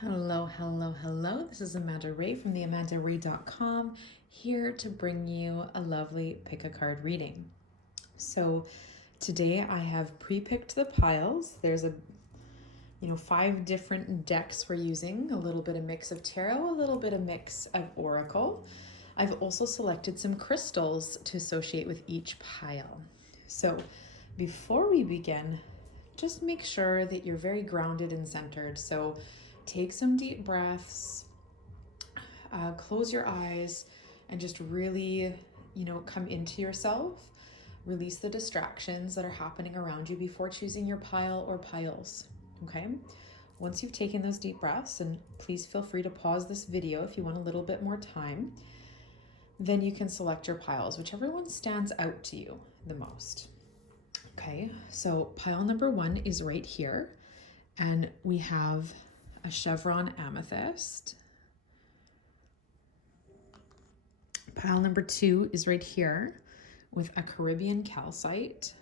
Hello, hello, hello. This is Amanda Ray from theamandaray.com, here to bring you a lovely pick a card reading. So today I have pre-picked the piles. There's 5 different decks we're using, a little bit of mix of tarot, a little bit of mix of oracle. I've also selected some crystals to associate with each pile. So before we begin, just make sure that you're very grounded and centered. So take some deep breaths, close your eyes, and just really, come into yourself. Release the distractions that are happening around you before choosing your pile or piles, okay? Once you've taken those deep breaths, and please feel free to pause this video if you want a little bit more time, then you can select your piles, whichever one stands out to you the most. Okay, so pile number 1 is right here, and we have a Chevron Amethyst. Pile number 2 is right here with a Caribbean Calcite.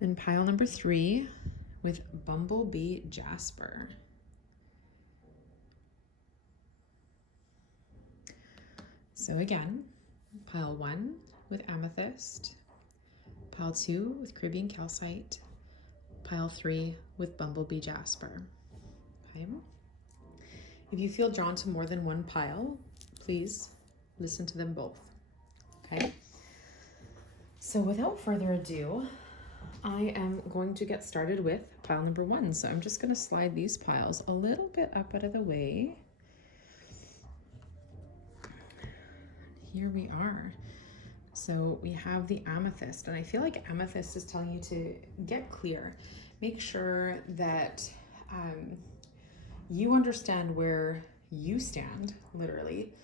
Then pile number 3 with Bumblebee Jasper. So again, pile 1 with Amethyst, pile 2 with Caribbean Calcite, pile 3 with Bumblebee Jasper. Okay. If you feel drawn to more than one pile, please listen to them both. Okay. So without further ado, I am going to get started with pile number 1. So I'm just going to slide these piles a little bit up out of the way. Here we are. So we have the Amethyst, and I feel like Amethyst is telling you to get clear. Make sure that you understand where you stand, literally,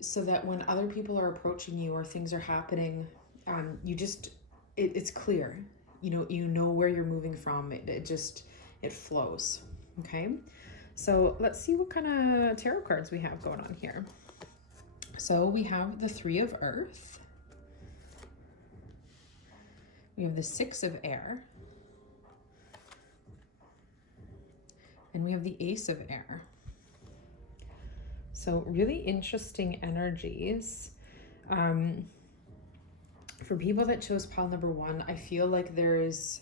so that when other people are approaching you or things are happening, it's clear. You know where you're moving from. It flows. Okay. So let's see what kind of tarot cards we have going on here. So we have the 3 of Earth. We have the 6 of Air. And we have the Ace of Air. So really interesting energies. For people that chose pile number 1, I feel like there's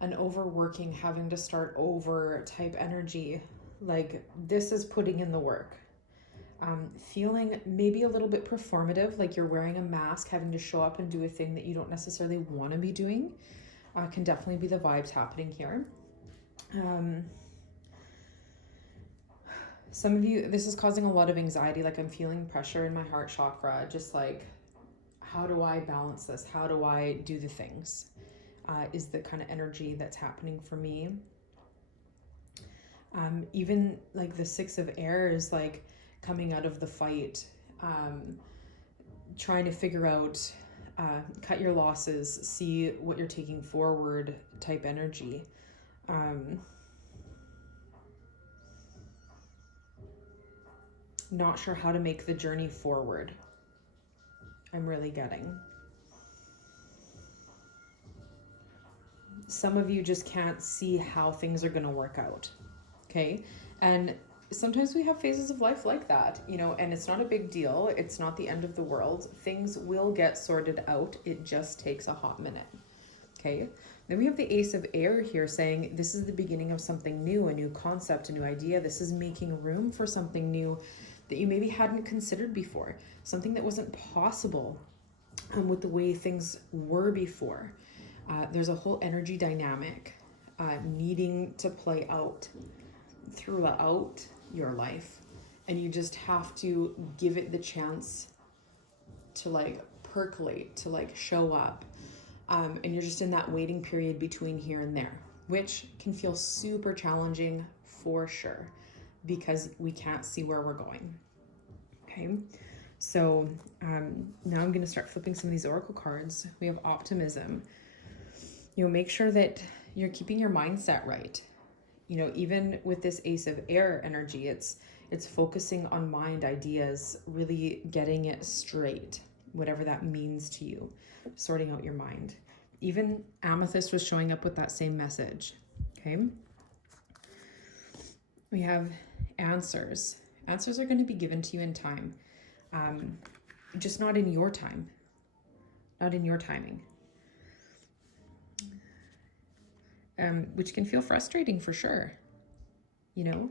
an overworking, having to start over type energy. Like this is putting in the work. Feeling maybe a little bit performative, like you're wearing a mask, having to show up and do a thing that you don't necessarily want to be doing, can definitely be the vibes happening here. Some of you, this is causing a lot of anxiety, like I'm feeling pressure in my heart chakra, just like, how do I balance this? How do I do the things? Is the kind of energy that's happening for me. Even like the 6 of Air is like, coming out of the fight, trying to figure out, cut your losses, see what you're taking forward type energy. Not sure how to make the journey forward. I'm really getting. Some of you just can't see how things are going to work out. Okay. And sometimes we have phases of life like that, and it's not a big deal. It's not the end of the world. Things will get sorted out. It just takes a hot minute. Okay. Then we have the Ace of Air here saying this is the beginning of something new, a new concept, a new idea. This is making room for something new that you maybe hadn't considered before, something that wasn't possible with the way things were before. There's a whole energy dynamic needing to play out throughout your life, and you just have to give it the chance to like percolate, to like show up, and you're just in that waiting period between here and there, which can feel super challenging for sure, because we can't see where we're going. Okay, so now I'm going to start flipping some of these oracle cards. We have optimism. Make sure that you're keeping your mindset right. Even with this Ace of Air energy, it's focusing on mind, ideas, really getting it straight, whatever that means to you, sorting out your mind. Even Amethyst was showing up with that same message. Okay. We have answers. Answers are going to be given to you in time. Just not in your time. Not in your timing. Which can feel frustrating for sure. You know,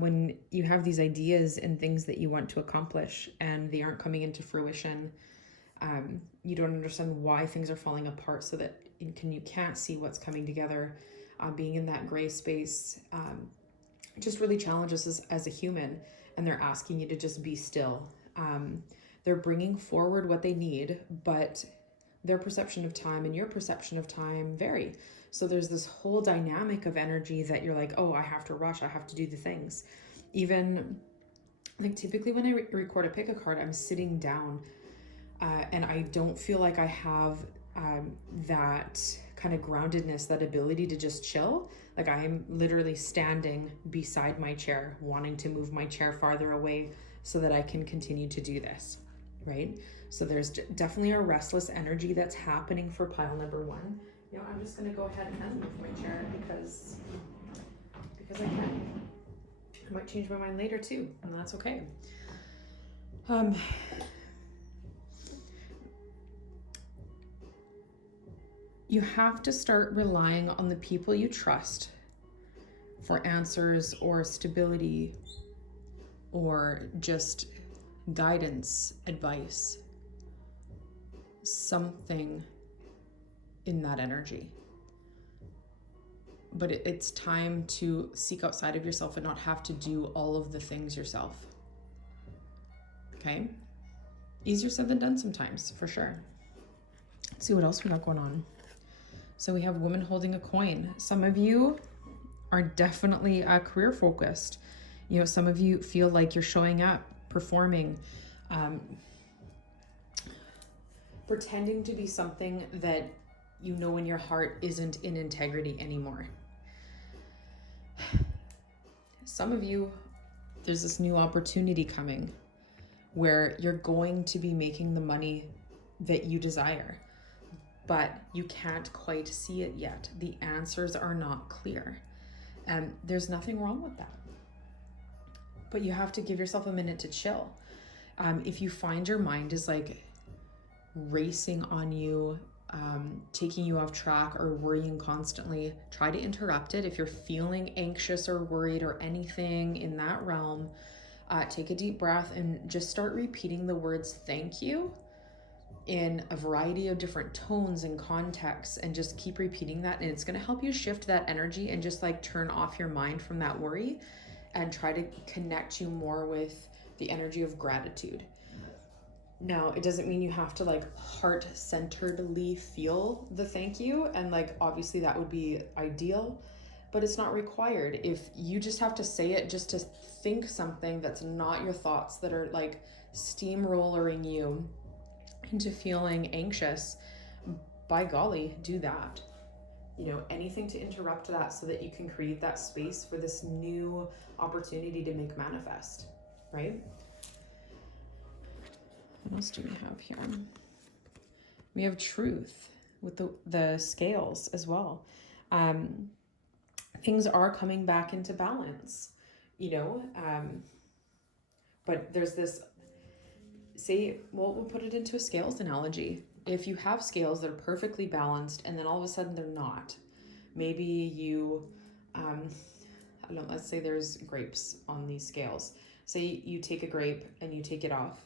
when you have these ideas and things that you want to accomplish and they aren't coming into fruition, you don't understand why things are falling apart, so that you can't see what's coming together. Being in that gray space just really challenges us as a human, and they're asking you to just be still. They're bringing forward what they need, but their perception of time and your perception of time vary. So there's this whole dynamic of energy that you're like, oh, I have to rush, I have to do the things. Even like typically when I record a pick a card, I'm sitting down and I don't feel like I have that kind of groundedness, that ability to just chill. Like I am literally standing beside my chair, wanting to move my chair farther away so that I can continue to do this, right? So there's definitely a restless energy that's happening for pile number one. You know, I'm just gonna go ahead and move my chair because I can. I might change my mind later too, and that's okay. You have to start relying on the people you trust for answers or stability or just guidance, advice, something in that energy. But it's time to seek outside of yourself and not have to do all of the things yourself. Okay? Easier said than done sometimes, for sure. Let's see what else we got going on. So we have women holding a coin. Some of you are definitely career focused. You know, some of you feel like you're showing up, performing, pretending to be something that you know in your heart isn't in integrity anymore. Some of you, there's this new opportunity coming where you're going to be making the money that you desire, but you can't quite see it yet. The answers are not clear, and there's nothing wrong with that. But you have to give yourself a minute to chill. If you find your mind is like racing on you, taking you off track or worrying constantly, try to interrupt it. If you're feeling anxious or worried or anything in that realm, take a deep breath and just start repeating the words thank you in a variety of different tones and contexts, and just keep repeating that, and it's going to help you shift that energy and just like turn off your mind from that worry and try to connect you more with the energy of gratitude. Now, it doesn't mean you have to like heart-centeredly feel the thank you, and like obviously that would be ideal, but it's not required. If you just have to say it just to think something that's not your thoughts, that are like steamrollering you into feeling anxious, by golly, do that. You know, anything to interrupt that so that you can create that space for this new opportunity to make manifest, right? What else do we have here? We have truth with the scales as well. Things are coming back into balance, you know, but there's this, we'll put it into a scales analogy. If you have scales that are perfectly balanced and then all of a sudden they're not, maybe you, I don't know, let's say there's grapes on these scales. Say you take a grape and you take it off,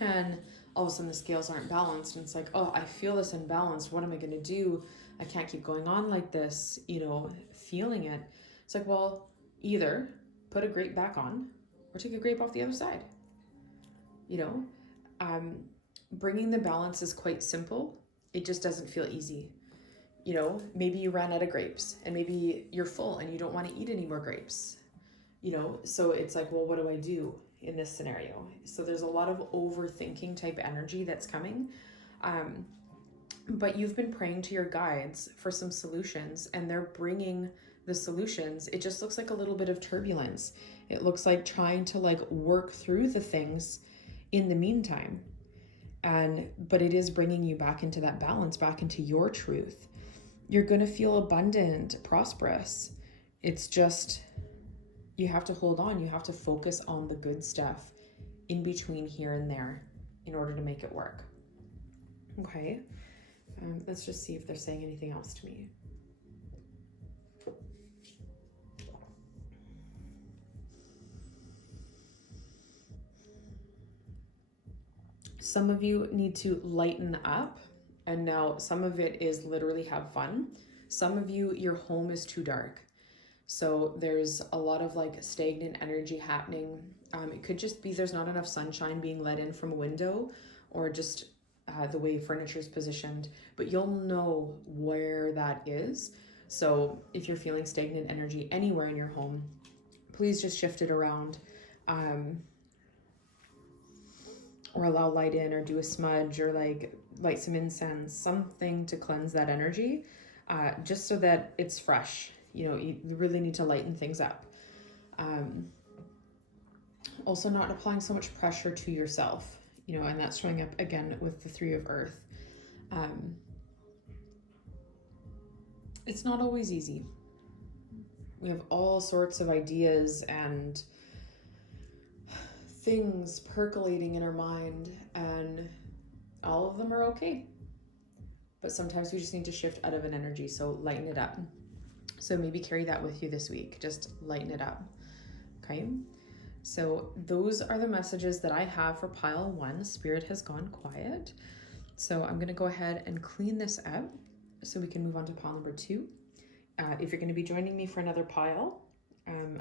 and all of a sudden the scales aren't balanced, and it's like, oh, I feel this imbalance. What am I going to do? I can't keep going on like this, you know, feeling it. It's like, well, either put a grape back on or take a grape off the other side. You know, bringing the balance is quite simple. It just doesn't feel easy. You know, maybe you ran out of grapes and maybe you're full and you don't want to eat any more grapes. You know, so it's like, well, what do I do in this scenario? So there's a lot of overthinking type energy that's coming. But you've been praying to your guides for some solutions, and they're bringing the solutions. It just looks like a little bit of turbulence. It looks like trying to like work through the things in the meantime. But it is bringing you back into that balance, back into your truth. You're going to feel abundant, prosperous. It's just, you have to hold on. You have to focus on the good stuff in between here and there in order to make it work. Okay. Let's just see if they're saying anything else to me. Some of you need to lighten up, and now some of it is literally have fun. Some of you, your home is too dark. So there's a lot of like stagnant energy happening. It could just be there's not enough sunshine being let in from a window, or just the way furniture is positioned, but you'll know where that is. So if you're feeling stagnant energy anywhere in your home, please just shift it around, or allow light in, or do a smudge, or like light some incense, something to cleanse that energy, just so that it's fresh. You know, you really need to lighten things up. Also not applying so much pressure to yourself, you know, and that's showing up again with the 3 of Earth. It's not always easy. We have all sorts of ideas and things percolating in our mind, and all of them are okay. But sometimes we just need to shift out of an energy, so lighten it up. So maybe carry that with you this week. Just lighten it up. Okay. So those are the messages that I have for pile 1. Spirit has gone quiet. So I'm going to go ahead and clean this up so we can move on to pile number 2. If you're going to be joining me for another pile,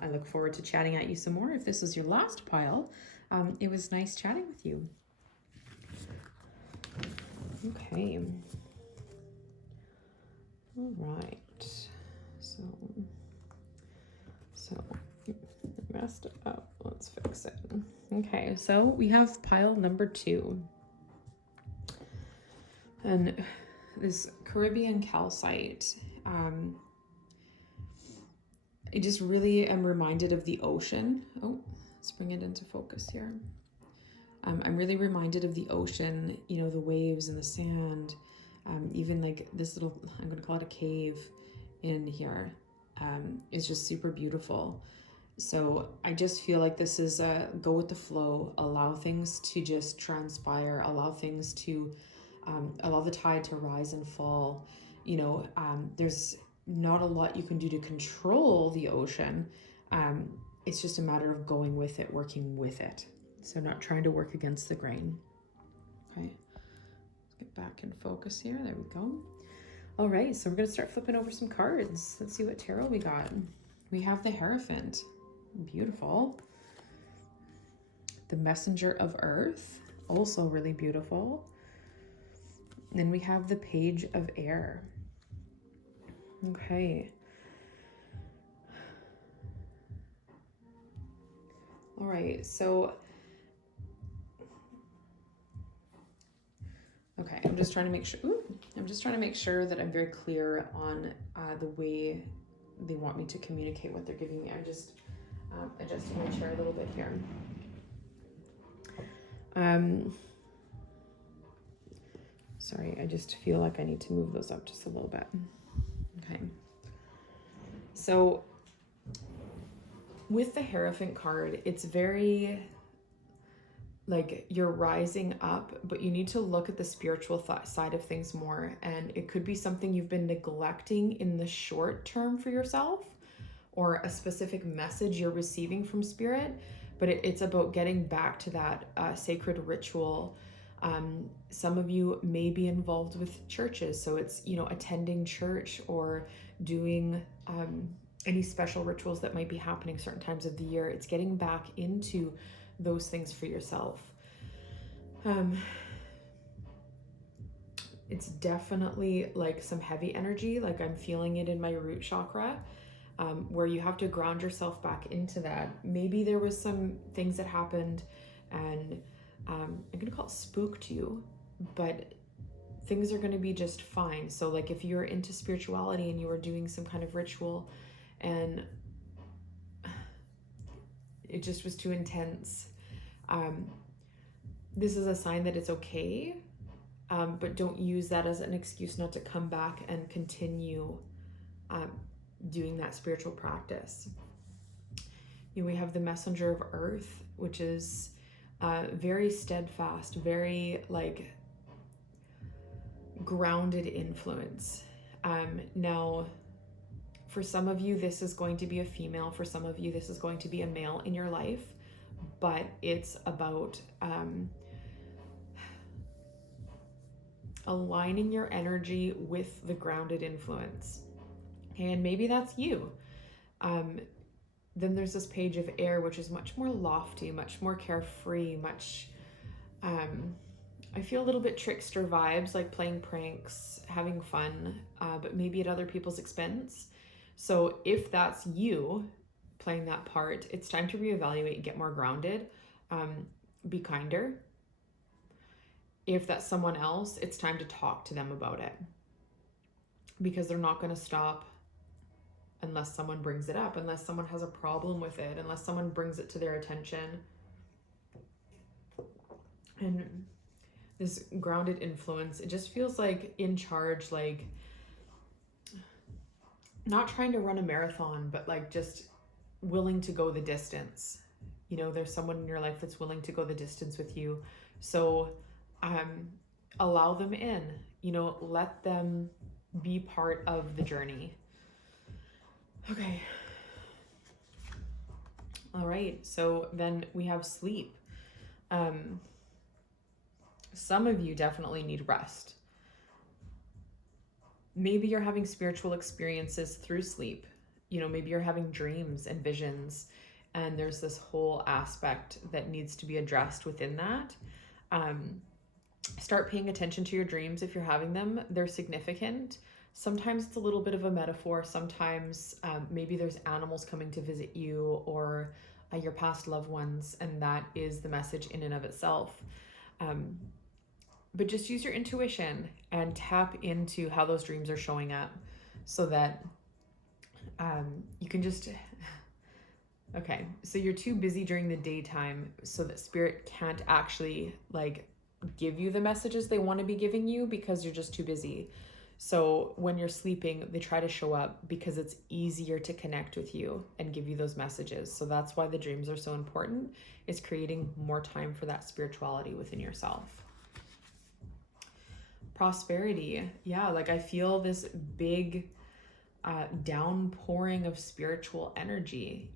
I look forward to chatting at you some more. If this is your last pile, it was nice chatting with you. Okay. All right. So I messed it up. Let's fix it. Okay, so we have pile number 2. And this Caribbean calcite, I just really am reminded of the ocean. Oh, let's bring it into focus here. I'm really reminded of the ocean, you know, the waves and the sand, even like this little, I'm going to call it a cave in here, is just super beautiful. So I just feel like this is a go with the flow, allow things to just transpire, allow things to, allow the tide to rise and fall. You know, there's not a lot you can do to control the ocean. It's just a matter of going with it, working with it. So not trying to work against the grain. Okay, let's get back in focus here. There we go. All right, so we're going to start flipping over some cards. Let's see what tarot we got. We have the Hierophant. Beautiful. The Messenger of Earth. Also really beautiful. Then we have the Page of Air. Okay. All right, so okay, I'm just trying to make sure. I'm just trying to make sure that I'm very clear on the way they want me to communicate what they're giving me. I'm just adjusting my chair a little bit here. Sorry, I just feel like I need to move those up just a little bit. Okay. So with the Hierophant card, it's very like you're rising up, but you need to look at the spiritual side of things more. And it could be something you've been neglecting in the short term for yourself, or a specific message you're receiving from Spirit, but it's about getting back to that sacred ritual. Some of you may be involved with churches, so it's, you know, attending church or doing any special rituals that might be happening certain times of the year. It's getting back into those things for yourself. It's definitely like some heavy energy, like I'm feeling it in my root chakra, where you have to ground yourself back into that. Maybe there was some things that happened and I'm gonna call it spooked you, but things are gonna be just fine. So like if you're into spirituality and you were doing some kind of ritual and it just was too intense, this is a sign that it's okay, but don't use that as an excuse not to come back and continue doing that spiritual practice. We have the messenger of earth, which is very steadfast, very like grounded influence. Now, for some of you, this is going to be a female. For some of you, this is going to be a male in your life, but it's about aligning your energy with the grounded influence. And maybe that's you. Then there's this page of air, which is much more lofty, much more carefree, much, I feel a little bit trickster vibes, like playing pranks, having fun, but maybe at other people's expense. So if that's you playing that part, it's time to reevaluate and get more grounded, be kinder. If that's someone else, it's time to talk to them about it, because they're not going to stop unless someone brings it up, unless someone has a problem with it, unless someone brings it to their attention. And this grounded influence, it just feels like in charge, like not trying to run a marathon, but like just willing to go the distance. There's someone in your life that's willing to go the distance with you. So allow them in, let them be part of the journey. Okay. All right. So then we have sleep. Some of you definitely need rest. Maybe you're having spiritual experiences through sleep. Maybe you're having dreams and visions, and there's this whole aspect that needs to be addressed within that. Start paying attention to your dreams if you're having them. They're significant. Sometimes it's a little bit of a metaphor. Sometimes maybe there's animals coming to visit you, or your past loved ones, and that is the message in and of itself. But just use your intuition and tap into how those dreams are showing up, so that you can just... Okay, so you're too busy during the daytime so that spirit can't actually like give you the messages they want to be giving you, because you're just too busy. So when you're sleeping, they try to show up because it's easier to connect with you and give you those messages. So that's why the dreams are so important, is creating more time for that spirituality within yourself. Prosperity. Yeah, like I feel this big downpouring of spiritual energy,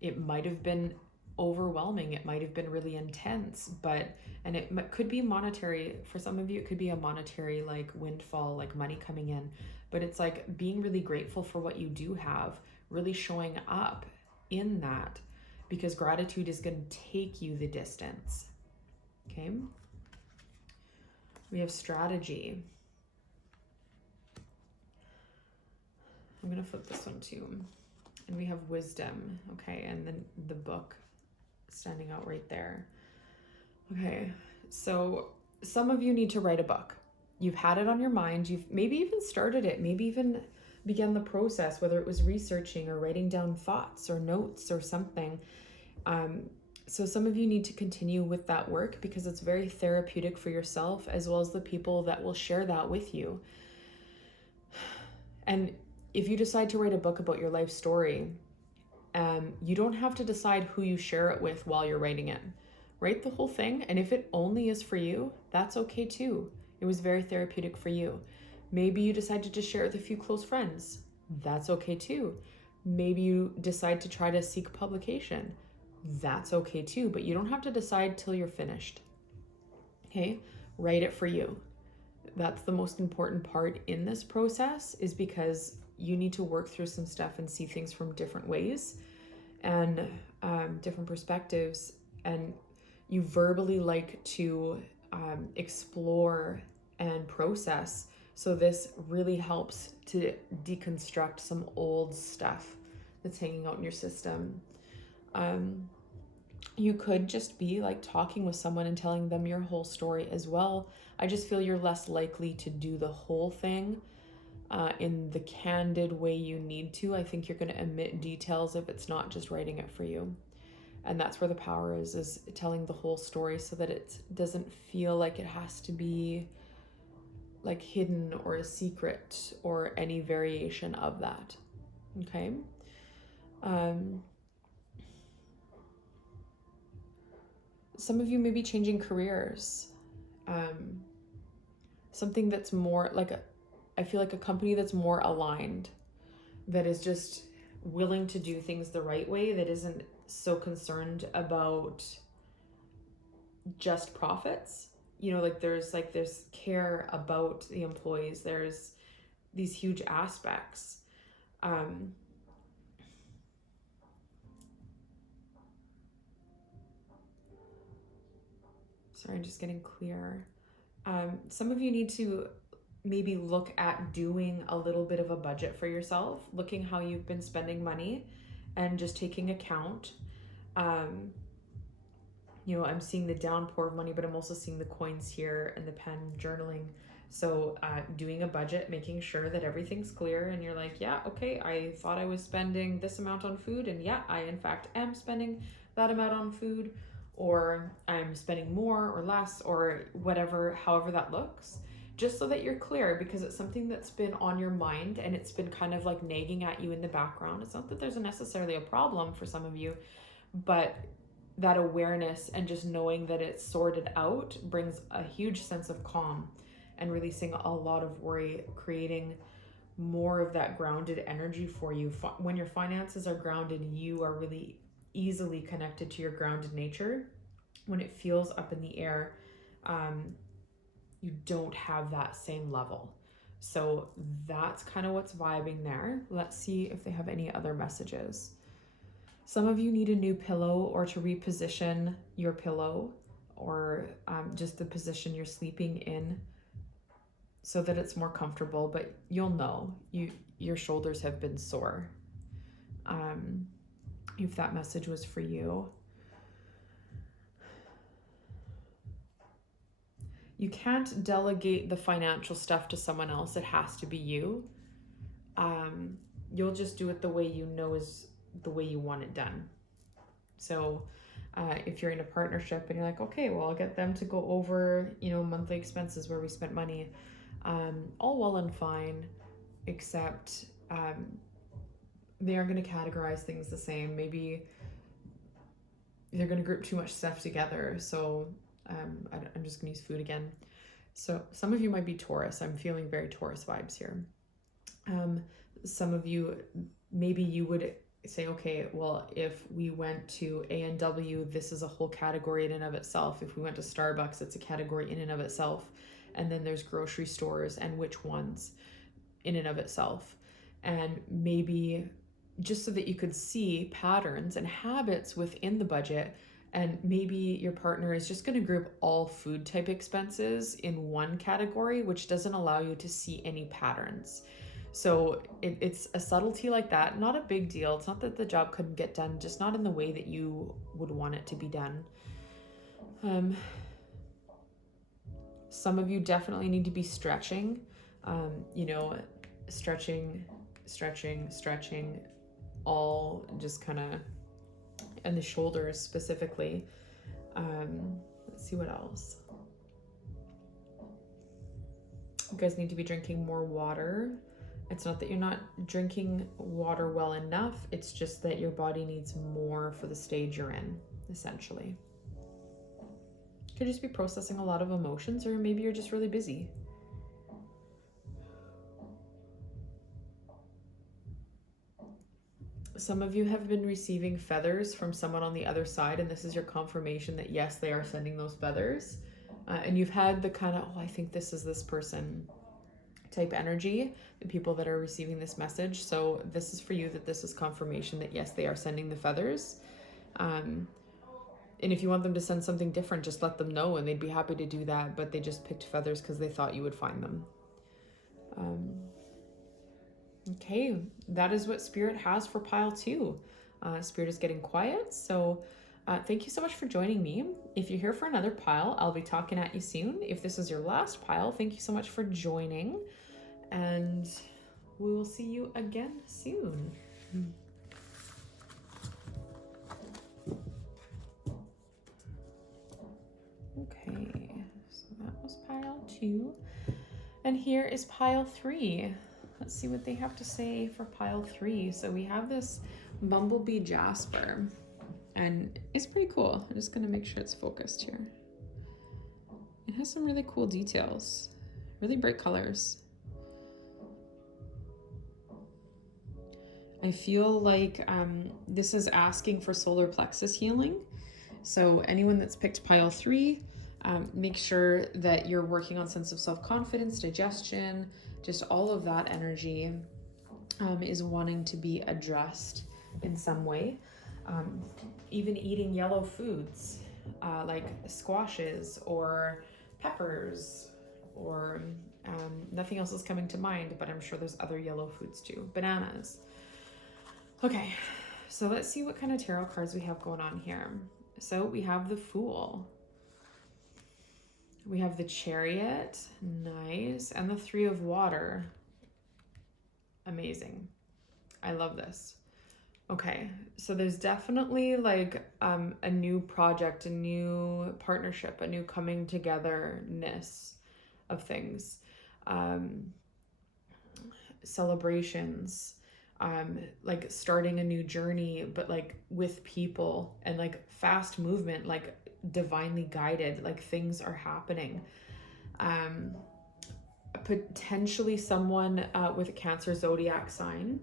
it might have been overwhelming, it might have been really intense, and it could be monetary. For some of you, it could be a monetary like windfall, like money coming in, but it's like being really grateful for what you do have, really showing up in that, because gratitude is going to take you the distance. Okay. We have strategy. I'm going to flip this one too. And we have wisdom. Okay. And then the book standing out right there. Okay. So some of you need to write a book. You've had it on your mind. You've maybe even started it, maybe even began the process, whether it was researching or writing down thoughts or notes or something. So some of you need to continue with that work, because it's very therapeutic for yourself as well as the people that will share that with you. And if you decide to write a book about your life story, you don't have to decide who you share it with while you're writing it. Write the whole thing, and if it only is for you, that's okay too. It was very therapeutic for you. Maybe you decide to just share it with a few close friends. That's okay too. Maybe you decide to try to seek publication. That's okay too, but you don't have to decide till you're finished. Okay? Write it for you. That's the most important part in this process, is because you need to work through some stuff and see things from different ways and different perspectives. And you verbally like to explore and process. So this really helps to deconstruct some old stuff that's hanging out in your system. You could just be like talking with someone and telling them your whole story as well. I just feel you're less likely to do the whole thing in the candid way you need to. I think you're going to omit details if it's not just writing it for you. And that's where the power is telling the whole story, so that it doesn't feel like it has to be like hidden or a secret or any variation of that. Okay. Some of you may be changing careers. Something that's more like I feel like a company that's more aligned, that is just willing to do things the right way, that isn't so concerned about just profits. You know, like there's care about the employees. There's these huge aspects. Sorry, I'm just getting clear. Some of you need to maybe look at doing a little bit of a budget for yourself, looking how you've been spending money and just taking account. You know, I'm seeing the downpour of money, but I'm also seeing the coins here and the pen, journaling. So doing a budget, making sure that everything's clear, and you're like, yeah, okay, I thought I was spending this amount on food, and yeah, I in fact am spending that amount on food, or I'm spending more or less, or whatever, however that looks, just so that you're clear, because it's something that's been on your mind and it's been kind of like nagging at you in the background. It's not that there's necessarily a problem for some of you, but that awareness and just knowing that it's sorted out brings a huge sense of calm and releasing a lot of worry, creating more of that grounded energy for you. When your finances are grounded, you are really easily connected to your grounded nature. When it feels up in the air, you don't have that same level. So that's kind of what's vibing there. Let's see if they have any other messages. Some of you need a new pillow, or to reposition your pillow, or just the position you're sleeping in, so that it's more comfortable. But you'll know your shoulders have been sore. If that message was for you. You can't delegate the financial stuff to someone else. It has to be you. You'll just do it the way you know is the way you want it done. So if you're in a partnership and you're like, okay, well, I'll get them to go over, monthly expenses where we spent money, all well and fine, except they are going to categorize things the same. Maybe they're going to group too much stuff together. So I'm just going to use food again. So some of you might be Taurus. I'm feeling very Taurus vibes here. Some of you, maybe you would say, okay, well, if we went to A&W, this is a whole category in and of itself. If we went to Starbucks, it's a category in and of itself. And then there's grocery stores, and which ones in and of itself. And maybe just so that you could see patterns and habits within the budget. And maybe your partner is just going to group all food type expenses in one category, which doesn't allow you to see any patterns. So it's a subtlety like that, not a big deal. It's not that the job couldn't get done, just not in the way that you would want it to be done. Some of you definitely need to be stretching, stretching, all just kind of, and the shoulders specifically. Let's see what else. You guys need to be drinking more water. It's not that you're not drinking water well enough. It's just that your body needs more for the stage you're in, essentially. Could just be processing a lot of emotions, or maybe you're just really busy. Some of you have been receiving feathers from someone on the other side, and this is your confirmation that yes, they are sending those feathers. And you've had the kind of, I think this is this person type energy, the people that are receiving this message. So this is for you, that this is confirmation that yes, they are sending the feathers. And if you want them to send something different, just let them know and they'd be happy to do that. But they just picked feathers because they thought you would find them. Okay, that is what Spirit has for pile 2. Spirit is getting quiet. So thank you so much for joining me. If you're here for another pile, I'll be talking at you soon. If this is your last pile, thank you so much for joining. And we will see you again soon. 2. And here is pile 3. Let's see what they have to say for pile 3. So we have this Bumblebee Jasper, and it's pretty cool. I'm just going to make sure it's focused here. It has some really cool details, really bright colors. I feel like this is asking for solar plexus healing. So anyone that's picked pile 3, make sure that you're working on sense of self-confidence, digestion, just all of that energy is wanting to be addressed in some way. Even eating yellow foods like squashes or peppers, or nothing else is coming to mind, but I'm sure there's other yellow foods too. Bananas. Okay, so let's see what kind of tarot cards we have going on here. So we have the Fool. We have the Chariot, nice, and the 3 of Water. Amazing. I love this. Okay, so there's definitely like a new project, a new partnership, a new coming togetherness of things. Celebrations, like starting a new journey, but like with people, and like fast movement, like divinely guided, like things are happening. Potentially someone with a Cancer zodiac sign.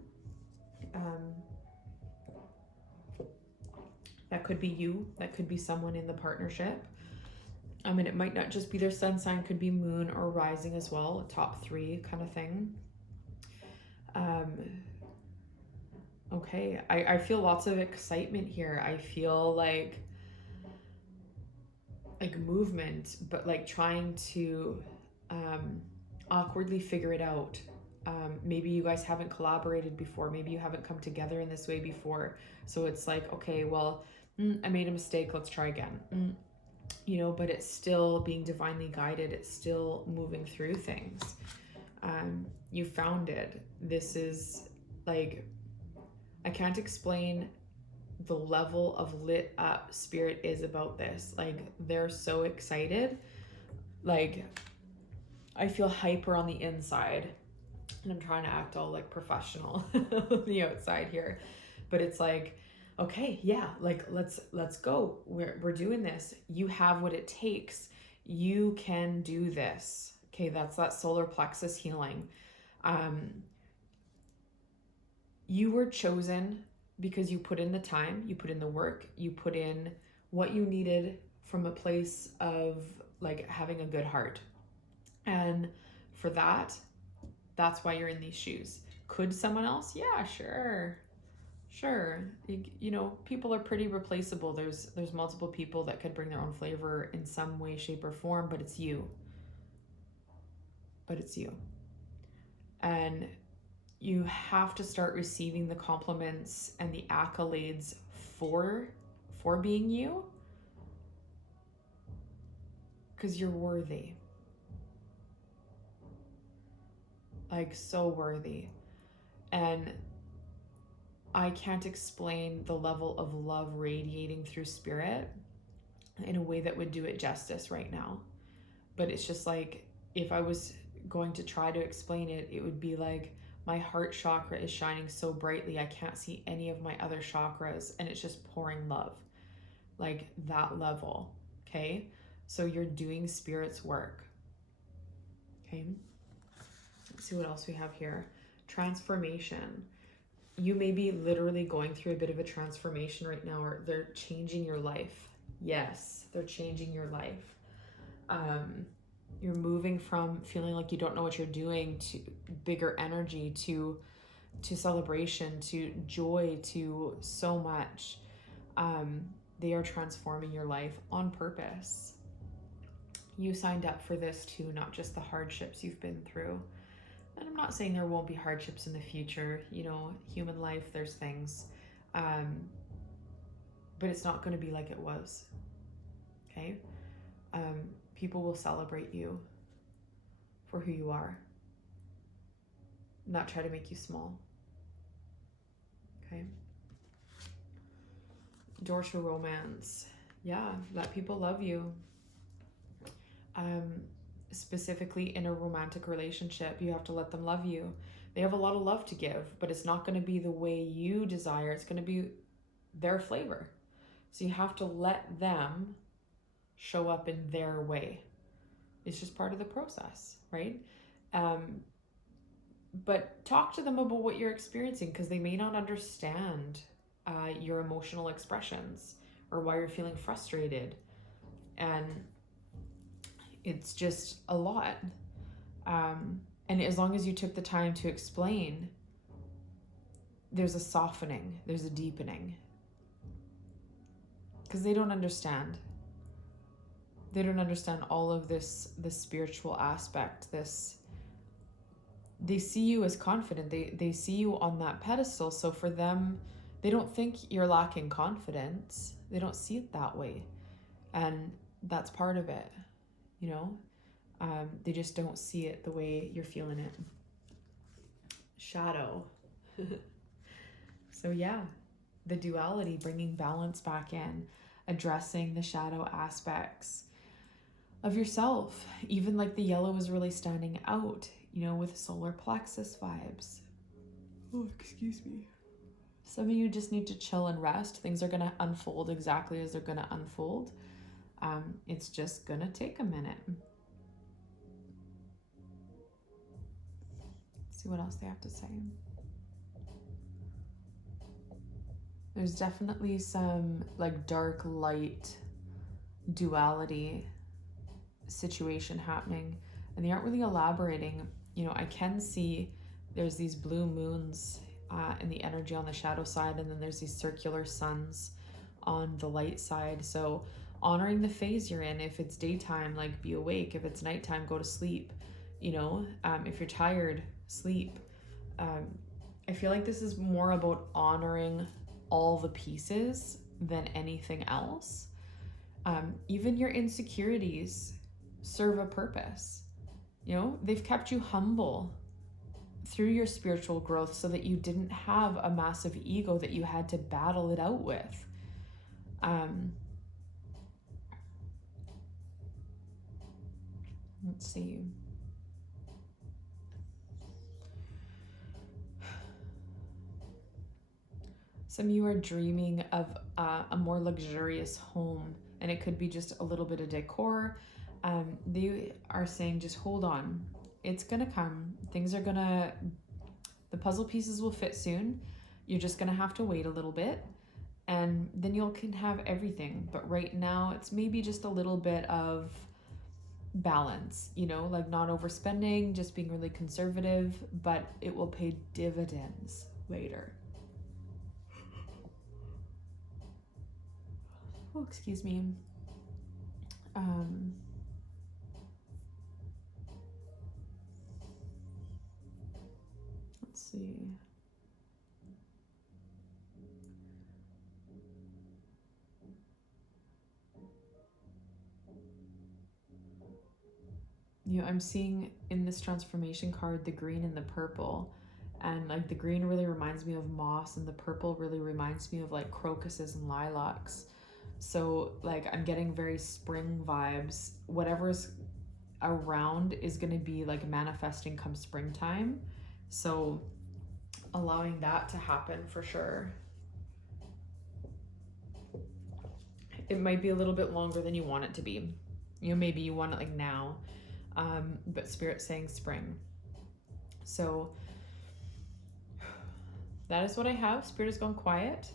That could be you, that could be someone in the partnership. And it might not just be their sun sign, could be moon or rising as well, top 3 kind of thing. Okay, I feel lots of excitement here. I feel like movement, but like trying to awkwardly figure it out. Maybe you guys haven't collaborated before. Maybe you haven't come together in this way before. So it's like, okay, well, I made a mistake. Let's try again. You know, but it's still being divinely guided. It's still moving through things. You found it. This is like, I can't explain the level of lit up spirit is about this. Like, they're so excited. Like, I feel hyper on the inside, and I'm trying to act all like professional on the outside here, but it's like, okay, yeah, like let's go. We're doing this. You have what it takes. You can do this. Okay, that's that solar plexus healing. You were chosen because you put in the time, you put in the work, you put in what you needed from a place of like having a good heart. And for that, that's why you're in these shoes. Could someone else? Yeah, sure. You know, people are pretty replaceable. There's multiple people that could bring their own flavor in some way, shape, or form, but it's you. And you have to start receiving the compliments and the accolades for being you, because you're worthy. Like, so worthy. And I can't explain the level of love radiating through spirit in a way that would do it justice right now. But it's just like, if I was going to try to explain it, it would be like, my heart chakra is shining so brightly, I can't see any of my other chakras, and it's just pouring love. Like that level, okay? So you're doing spirit's work, okay? Let's see what else we have here. Transformation. You may be literally going through a bit of a transformation right now, or they're changing your life. Yes, they're changing your life. You're moving from feeling like you don't know what you're doing to bigger energy, to celebration, to joy, to so much. They are transforming your life on purpose. You signed up for this too, not just the hardships you've been through. And I'm not saying there won't be hardships in the future. You know, human life, there's things. But it's not going to be like it was. Okay? People will celebrate you for who you are, not try to make you small. Okay? Door to romance. Yeah, let people love you. specifically in a romantic relationship, you have to let them love you. They have a lot of love to give, but it's not going to be the way you desire. It's going to be their flavor. So you have to let them show up in their way. It's just part of the process, right? But talk to them about what you're experiencing, because they may not understand your emotional expressions or why you're feeling frustrated. And it's just a lot. And as long as you took the time to explain, there's a softening, there's a deepening. Because they don't understand. They don't understand all of this spiritual aspect, they see you as confident. They see you on that pedestal. So for them, they don't think you're lacking confidence. They don't see it that way. And that's part of it, you know? They just don't see it the way you're feeling it. Shadow. So yeah, the duality, bringing balance back in, addressing the shadow aspects of yourself. Even like the yellow is really standing out, you know, with solar plexus vibes. Oh, excuse me. Some of you just need to chill and rest. Things are going to unfold exactly as they're going to unfold. It's just going to take a minute. See what else they have to say. There's definitely some like dark light duality situation happening, and they aren't really elaborating. You know, I can see there's these blue moons in the energy on the shadow side, and then there's these circular suns on the light side. So honoring the phase you're in. If it's daytime, like be awake. If it's nighttime, go to sleep. You know, if you're tired, sleep. I feel like this is more about honoring all the pieces than anything else. Even your insecurities serve a purpose. You know, they've kept you humble through your spiritual growth so that you didn't have a massive ego that you had to battle it out with. Let's see. Some of you are dreaming of a more luxurious home, and it could be just a little bit of decor. They are saying, just hold on. It's gonna come. The puzzle pieces will fit soon. You're just gonna have to wait a little bit, and then you can have everything. But right now, it's maybe just a little bit of balance, you know, like not overspending, just being really conservative, but it will pay dividends later. Oh, excuse me. Let's see. You know, I'm seeing in this transformation card the green and the purple, and like the green really reminds me of moss, and the purple really reminds me of like crocuses and lilacs. So like I'm getting very spring vibes. Whatever's around is going to be like manifesting come springtime. So allowing that to happen for sure. It might be a little bit longer than you want it to be. You know, maybe you want it like now, but Spirit's saying spring. So that is what I have. Spirit has gone quiet.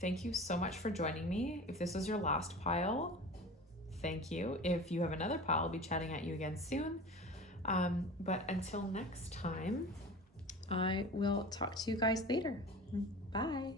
Thank you so much for joining me. If this is your last pile, thank you. If you have another pile, I'll be chatting at you again soon. But until next time, I will talk to you guys later. Bye.